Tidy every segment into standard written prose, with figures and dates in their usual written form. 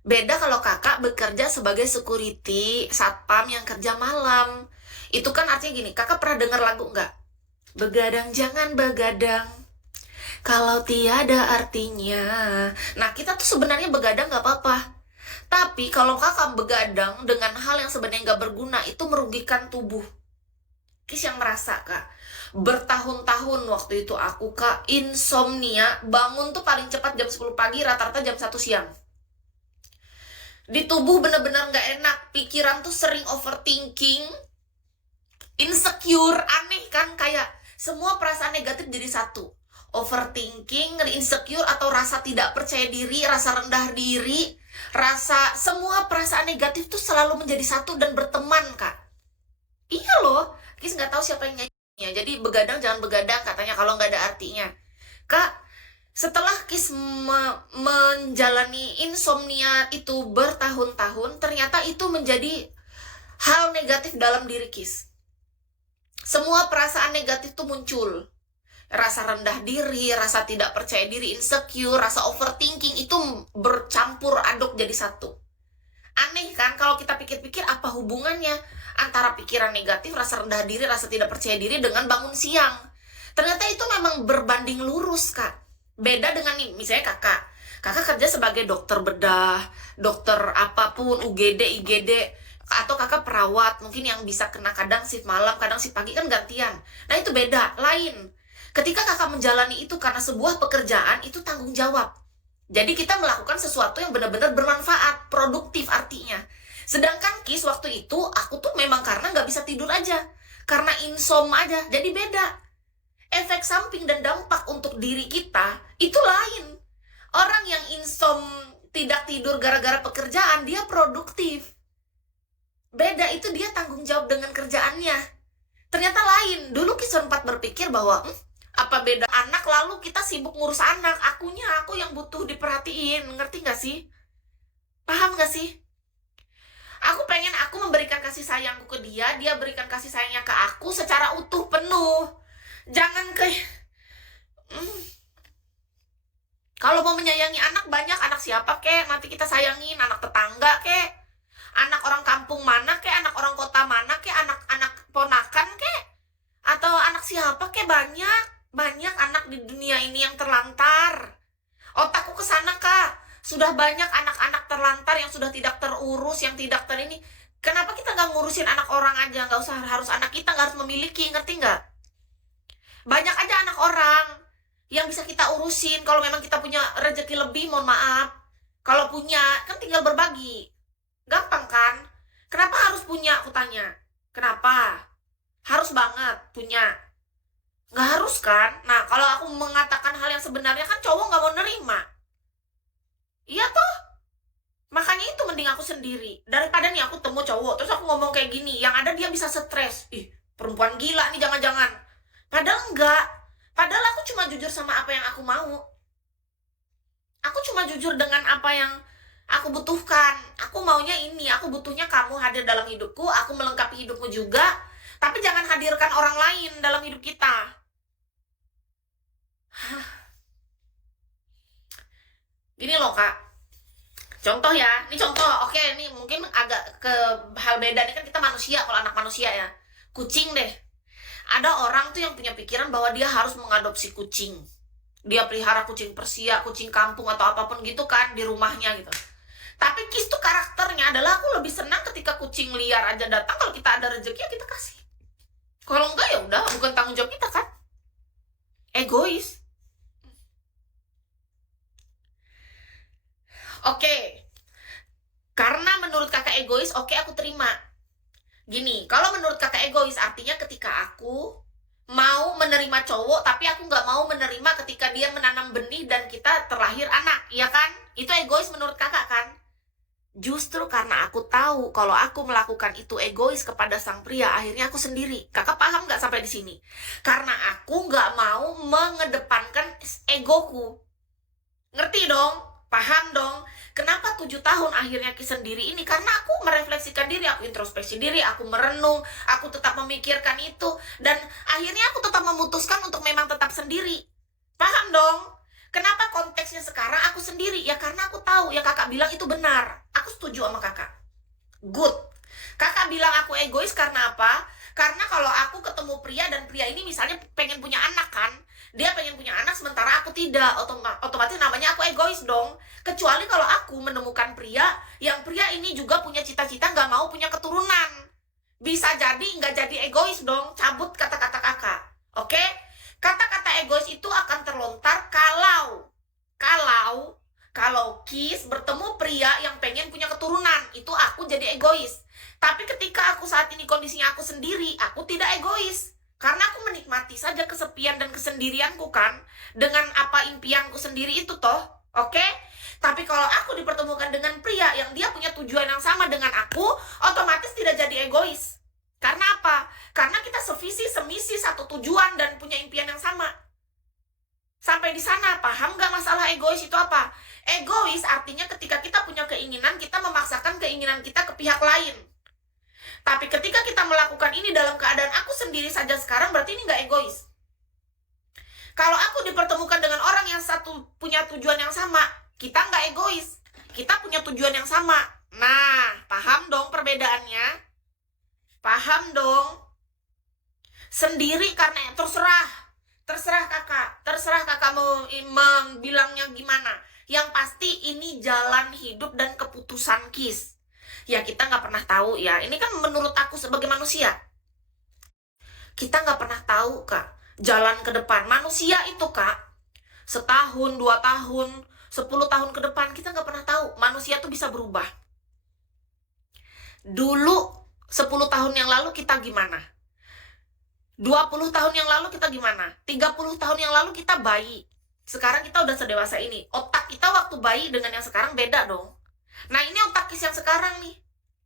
Beda kalau kakak bekerja sebagai security, satpam yang kerja malam. Itu kan artinya gini, kakak pernah dengar lagu nggak? Begadang jangan begadang, kalau tiada artinya. Nah, kita tuh sebenarnya begadang nggak apa-apa. Tapi kalau kakak begadang dengan hal yang sebenarnya nggak berguna, itu merugikan tubuh. Kis yang merasa, Kak. Bertahun-tahun waktu itu aku, Kak, insomnia. Bangun tuh paling cepat jam 10 pagi, rata-rata jam 1 siang. Di tubuh bener-bener nggak enak. Pikiran tuh sering overthinking, insecure, aneh kan? Kayak semua perasaan negatif jadi satu. Overthinking, insecure, atau rasa tidak percaya diri, rasa rendah diri, rasa semua perasaan negatif tuh selalu menjadi satu dan berteman, Kak. Iya loh, Kis nggak tahu siapa yang nyanyinya. Jadi begadang jangan begadang katanya kalau nggak ada artinya. Kak, setelah Kis menjalani insomnia itu bertahun-tahun, ternyata itu menjadi hal negatif dalam diri Kis. Semua perasaan negatif tuh muncul. Rasa rendah diri, rasa tidak percaya diri, insecure, rasa overthinking itu bercampur aduk jadi satu. Aneh kan kalau kita pikir-pikir apa hubungannya antara pikiran negatif, rasa rendah diri, rasa tidak percaya diri dengan bangun siang. Ternyata itu memang berbanding lurus, Kak. Beda dengan nih, misalnya kakak. Kakak kerja sebagai dokter bedah, dokter apapun, UGD, IGD, atau kakak perawat, mungkin yang bisa kena kadang shift malam, kadang shift pagi kan gantian. Nah itu beda, lain. Ketika kakak menjalani itu karena sebuah pekerjaan, itu tanggung jawab. Jadi kita melakukan sesuatu yang benar-benar bermanfaat, produktif artinya. Sedangkan Kis waktu itu, aku tuh memang karena nggak bisa tidur aja. Karena insom aja, jadi beda. Efek samping dan dampak untuk diri kita, itu lain. Orang yang insom tidak tidur gara-gara pekerjaan, dia produktif. Beda, itu dia tanggung jawab dengan kerjaannya. Ternyata lain. Dulu Kis sempat berpikir bahwa, apa beda anak lalu kita sibuk ngurus anak, aku yang butuh diperhatiin, ngerti gak sih? Paham gak sih? Aku pengen aku memberikan kasih sayangku ke dia, dia berikan kasih sayangnya ke aku secara utuh penuh. Jangan ke kalau mau menyayangi anak, banyak anak siapa kek nanti kita sayangin, anak tetangga kek, anak orang kampung mana kek, anak orang kota mana kek, anak-anak ponakan kek, atau anak siapa kek, banyak anak di dunia ini yang terlantar. Otakku ke sana, Kak. Sudah banyak anak-anak terlantar yang sudah tidak terurus, yang tidak ini. Kenapa kita nggak ngurusin anak orang aja? Nggak usah harus anak kita, nggak harus memiliki, ngerti nggak? Banyak aja anak orang yang bisa kita urusin. Kalau memang kita punya rezeki lebih, mohon maaf. Kalau punya, kan tinggal berbagi. Gampang kan? Kenapa harus punya, aku tanya. Kenapa? Harus banget punya. Nggak harus kan? Nah, kalau aku mengatakan hal yang sebenarnya kan cowok nggak mau nerima. Iya toh? Makanya itu mending aku sendiri. Daripada nih aku temu cowok, terus aku ngomong kayak gini, yang ada dia bisa stres. Ih, perempuan gila nih jangan-jangan. Padahal enggak. Padahal aku cuma jujur sama apa yang aku mau. Aku cuma jujur dengan apa yang aku butuhkan. Aku maunya ini, aku butuhnya kamu hadir dalam hidupku, aku melengkapi hidupmu juga. Tapi jangan hadirkan orang lain dalam hidup kita. Gini loh, Kak. Contoh ya, ini contoh. Oke, ini mungkin agak ke hal beda. Ini kan kita manusia, kalau anak manusia ya. Kucing deh. Ada orang tuh yang punya pikiran bahwa dia harus mengadopsi kucing. Dia pelihara kucing Persia, kucing kampung, atau apapun gitu kan di rumahnya gitu. Tapi Kis tuh karakternya adalah aku lebih senang ketika kucing liar aja datang. Kalau kita ada rezeki ya kita kasih. Kalau enggak ya udah, bukan tanggung jawab kita kan. Egois. Oke, karena menurut kakak egois, oke aku terima. Gini, kalau menurut kakak egois artinya ketika aku mau menerima cowok, tapi aku nggak mau menerima ketika dia menanam benih dan kita terlahir anak, iya kan? Itu egois menurut kakak kan? Justru karena aku tahu kalau aku melakukan itu egois kepada sang pria, akhirnya aku sendiri. Kakak paham nggak sampai di sini? Karena aku nggak mau mengedepankan egoku. Ngerti dong? Paham dong? Kenapa 7 tahun akhirnya Ki sendiri ini? Karena aku merefleksikan diri, aku introspeksi diri, aku merenung, aku tetap memikirkan itu. Dan akhirnya aku tetap memutuskan untuk memang tetap sendiri. Paham dong? Kenapa konteksnya sekarang aku sendiri? Ya karena aku tahu, ya kakak bilang itu benar. Aku setuju sama kakak. Good. Kakak bilang aku egois karena apa? Karena kalau aku ketemu pria dan pria ini misalnya pengen punya anak kan, dia pengen punya anak sementara aku tidak, otomatis namanya aku egois dong. Kecuali kalau aku menemukan pria yang pria ini juga punya cita-cita nggak mau punya keturunan. Bisa jadi nggak jadi egois dong, cabut kata-kata kakak. Oke? Kata-kata egois itu akan terlontar kalau Kis bertemu pria yang pengen punya keturunan, itu aku jadi egois. Tapi ketika aku saat ini kondisinya aku sendiri, aku tidak egois. Karena aku menikmati saja kesepian dan kesendirianku kan, dengan apa impianku sendiri itu toh, oke? Tapi kalau aku dipertemukan dengan pria yang dia punya tujuan yang sama dengan aku, otomatis tidak jadi egois. Karena apa? Karena kita sevisi, semisi, satu tujuan dan punya impian yang sama. Sampai di sana, paham nggak masalah egois itu apa? Egois artinya ketika kita punya keinginan, kita memaksakan keinginan kita ke pihak lain. Tapi ketika kita melakukan ini dalam keadaan aku sendiri saja sekarang, berarti ini nggak egois. Kalau aku dipertemukan dengan orang yang satu punya tujuan yang sama, kita nggak egois. Kita punya tujuan yang sama. Nah, paham dong perbedaannya? Paham dong? Sendiri karena terserah kakak mau bilangnya gimana. Yang pasti ini jalan hidup dan keputusan Kis. Ya kita nggak pernah tahu ya. Ini kan menurut aku sebagai manusia. Kita nggak pernah tahu kak. Jalan ke depan. Manusia itu kak. Setahun, 2 tahun, 10 tahun ke depan. Kita nggak pernah tahu. Manusia tuh bisa berubah. Dulu 10 tahun yang lalu kita gimana? 20 tahun yang lalu kita gimana? 30 tahun yang lalu kita bayi. Sekarang kita udah sedewasa ini. Otak kita waktu bayi dengan yang sekarang beda dong. Nah ini otak Kis yang sekarang nih.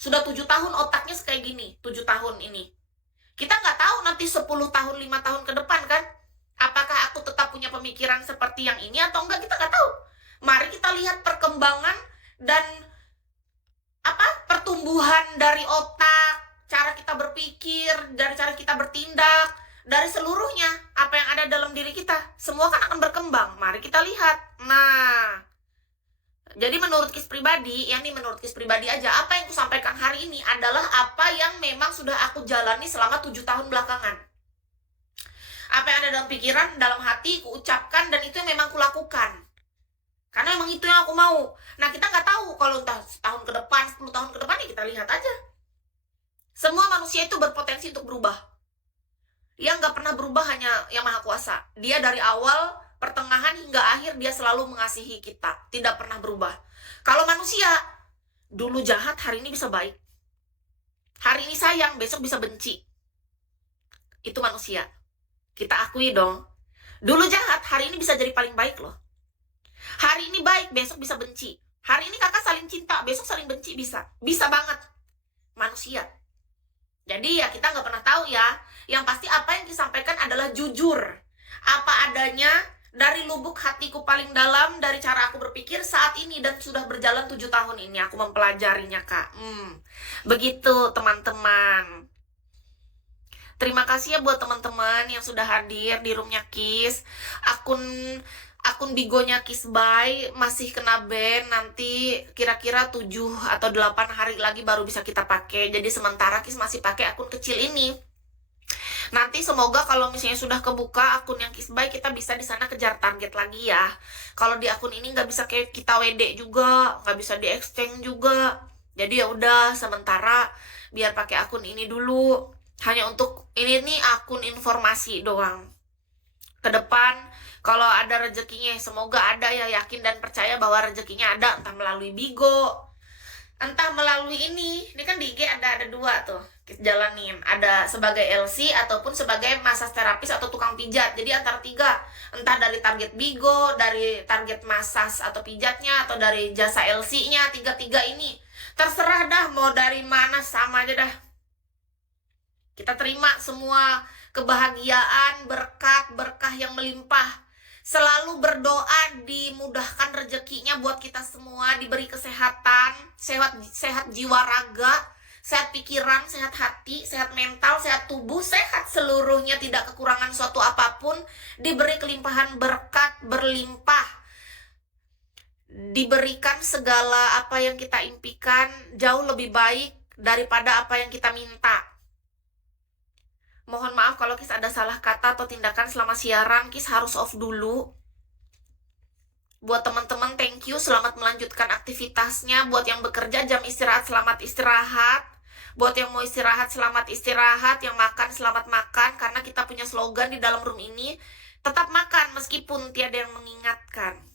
Sudah 7 tahun otaknya kayak gini. 7 tahun ini. Kita nggak tahu nanti 10 tahun, 5 tahun ke depan kan. Apakah aku tetap punya pemikiran seperti yang ini atau enggak, kita nggak tahu. Mari kita lihat perkembangan dan pertumbuhan dari otak, cara kita berpikir, dari cara kita bertindak, dari seluruhnya apa yang ada dalam diri kita, semua kan akan berkembang. Mari kita lihat. Nah, jadi menurut Kis pribadi, menurut Kis pribadi aja, apa yang kusampaikan hari ini adalah apa yang memang sudah aku jalani selama 7 tahun belakangan. Apa yang ada dalam pikiran, dalam hati, kuucapkan, dan itu yang memang kulakukan. Karena memang itu yang aku mau. Nah, kita nggak tahu kalau entah setahun ke depan, 10 tahun ke depan, ya kita lihat aja. Semua manusia itu berpotensi untuk berubah. Yang nggak pernah berubah hanya Yang Maha Kuasa. Dia dari awal, pertengahan hingga akhir dia selalu mengasihi kita. Tidak pernah berubah. Kalau manusia, dulu jahat, hari ini bisa baik. Hari ini sayang, besok bisa benci. Itu manusia. Kita akui dong. Dulu jahat, hari ini bisa jadi paling baik loh. Hari ini baik, besok bisa benci. Hari ini kakak saling cinta, besok saling benci bisa. Bisa banget. Manusia. Jadi ya kita nggak pernah tahu ya. Yang pasti apa yang disampaikan adalah jujur. Apa adanya, dari lubuk hatiku paling dalam, dari cara aku berpikir saat ini dan sudah berjalan 7 tahun ini. Aku mempelajarinya kak. Begitu teman-teman. Terima kasih ya buat teman-teman yang sudah hadir di roomnya Kis. Akun bigonya Kis Bay masih kena ban. Nanti kira-kira 7 atau 8 hari lagi baru bisa kita pakai. Jadi sementara Kis masih pakai akun kecil ini. Nanti semoga kalau misalnya sudah kebuka akun yang Kis Bay, kita bisa di sana kejar target lagi ya. Kalau di akun ini nggak bisa kayak kita WD juga, nggak bisa di exchange juga. Jadi ya udah sementara biar pakai akun ini dulu. Hanya untuk ini nih akun informasi doang. Ke depan kalau ada rezekinya, semoga ada ya, yakin dan percaya bahwa rezekinya ada, entah melalui Bigo, entah melalui ini kan di IG ada 2 tuh jalanin, ada sebagai LC ataupun sebagai massage terapis atau tukang pijat. Jadi antara 3, entah dari target Bigo, dari target massage atau pijatnya, atau dari jasa LC-nya. 3 ini terserah dah mau dari mana, sama aja dah. Kita terima semua kebahagiaan, berkah yang melimpah. Selalu berdoa dimudahkan rezekinya buat kita semua, diberi kesehatan, sehat jiwa raga, sehat pikiran, sehat hati, sehat mental, sehat tubuh, sehat seluruhnya, tidak kekurangan suatu apapun, diberi kelimpahan berkat berlimpah, diberikan segala apa yang kita impikan jauh lebih baik daripada apa yang kita minta. Mohon maaf kalau Kis ada salah kata atau tindakan selama siaran. Kis harus off dulu. Buat teman-teman, thank you, selamat melanjutkan aktivitasnya. Buat yang bekerja, jam istirahat, selamat istirahat. Buat yang mau istirahat, selamat istirahat. Yang makan, selamat makan. Karena kita punya slogan di dalam room ini, tetap makan meskipun tiada yang mengingatkan.